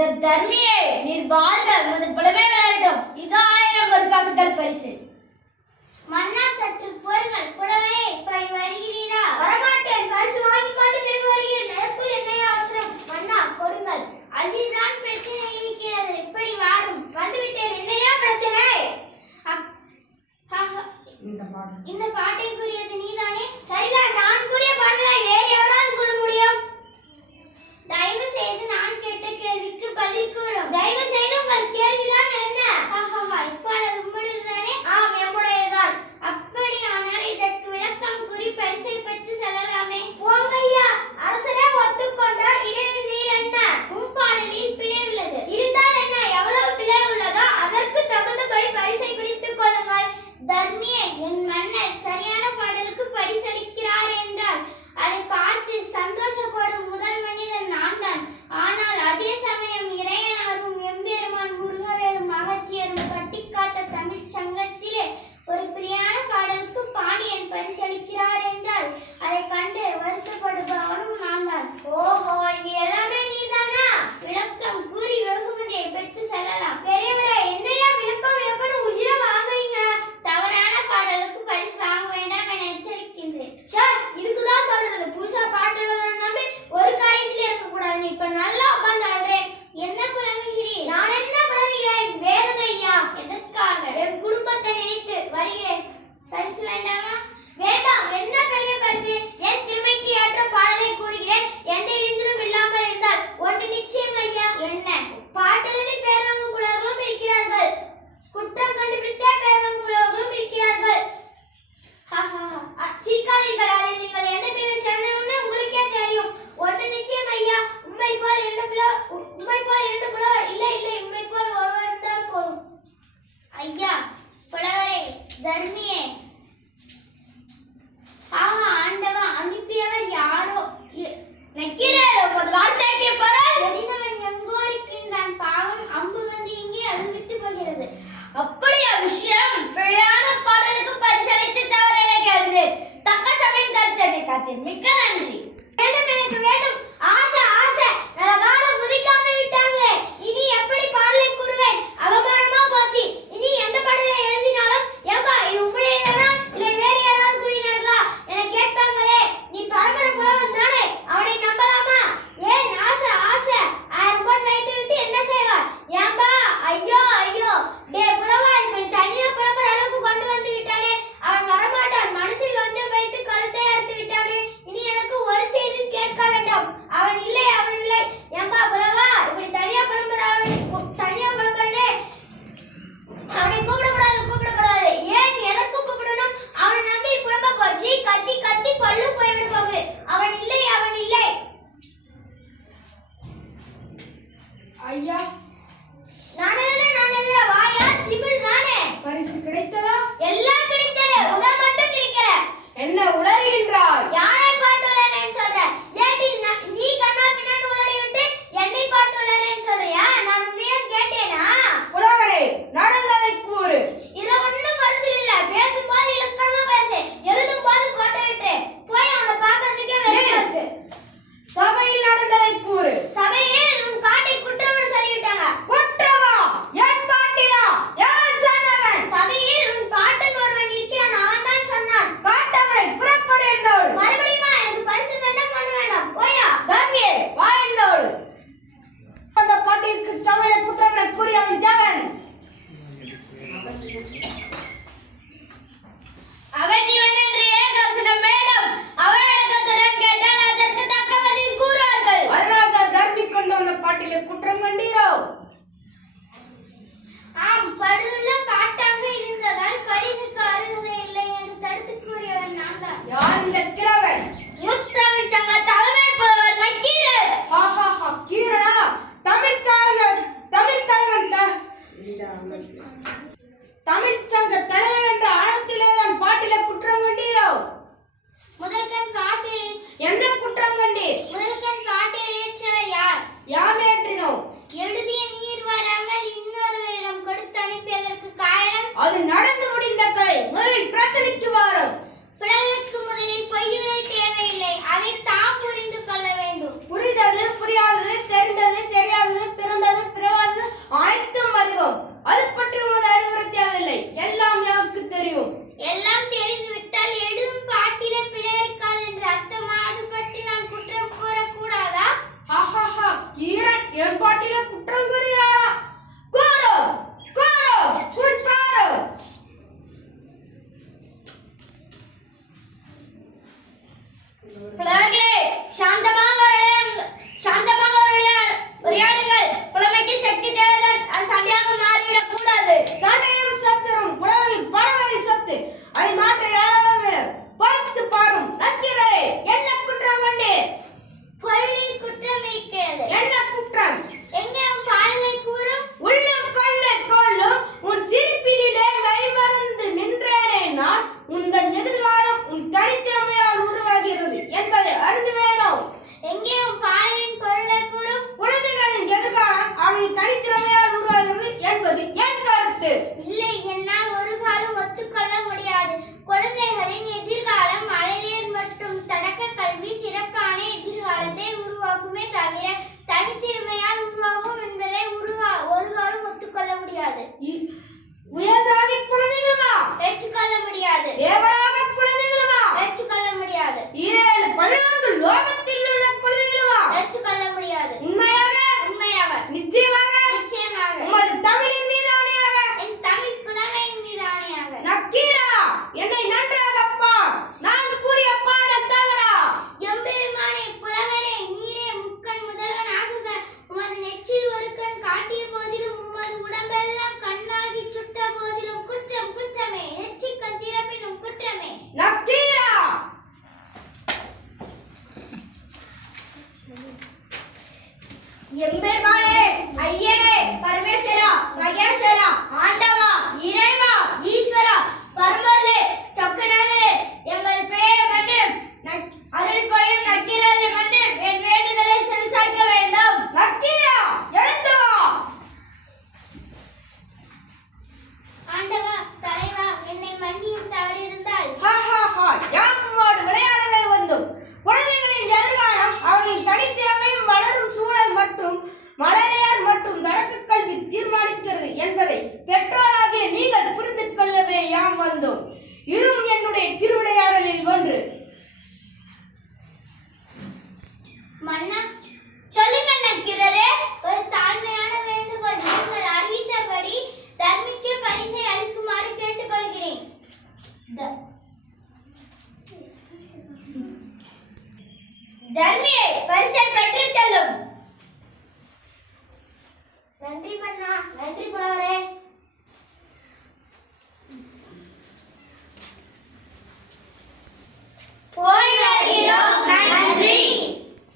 தர்மியே நீர் வாழ்க உமது புலமே வளரட்டும் இது ஆயிரம் பொற்காசுகள் பரிசு. மன்னா சற்று பொறுங்கள் புலமே இப்படி வருகிறீரா? வரமாட்டேன். பரிசு வாங்கி கொண்டு திரும்பி வருகிறேன். அதற்குள் என்ன அவசரம் மன்னா கொடுங்கள். அதில்தான் பிரச்சனை இருக்கிறது. இப்படி வாரும். வந்துவிட்டேன். என்னையா பிரச்சனை? இந்த தர்மியே. ஆமா ஆண்டவா அனுப்பியவர் யாரோ? நக்கீரர் ஒரு வார்த்தை கேட்பாரோ எரிந்தவன் எங்கோ பாவம் அம்பு வந்து அது விட்டு போகிறது. அப்படியா விஷயம்? பிழையான பாடலுக்கு பரிசளித்து தவறிலே கேட்டது தக்க சமயம் தடுத்ததை காத்து மிக்க நன்றி. வேண்டும் எனக்கு வேண்டும். Rapat. முடியாது. உயர்ந்தாதி குழந்தைகளுமா? ஏற்றுக்கொள்ள முடியாது. எம்பெருமானே ஐயனே பரமேஸ்வரா மகேஸ்வரா ஆண்டவா இறைவா ஈஸ்வரா பரமர்ல தர்மியை பரிசை பெற்று செல்லும். நன்றி மன்னா நன்றி புலவரே.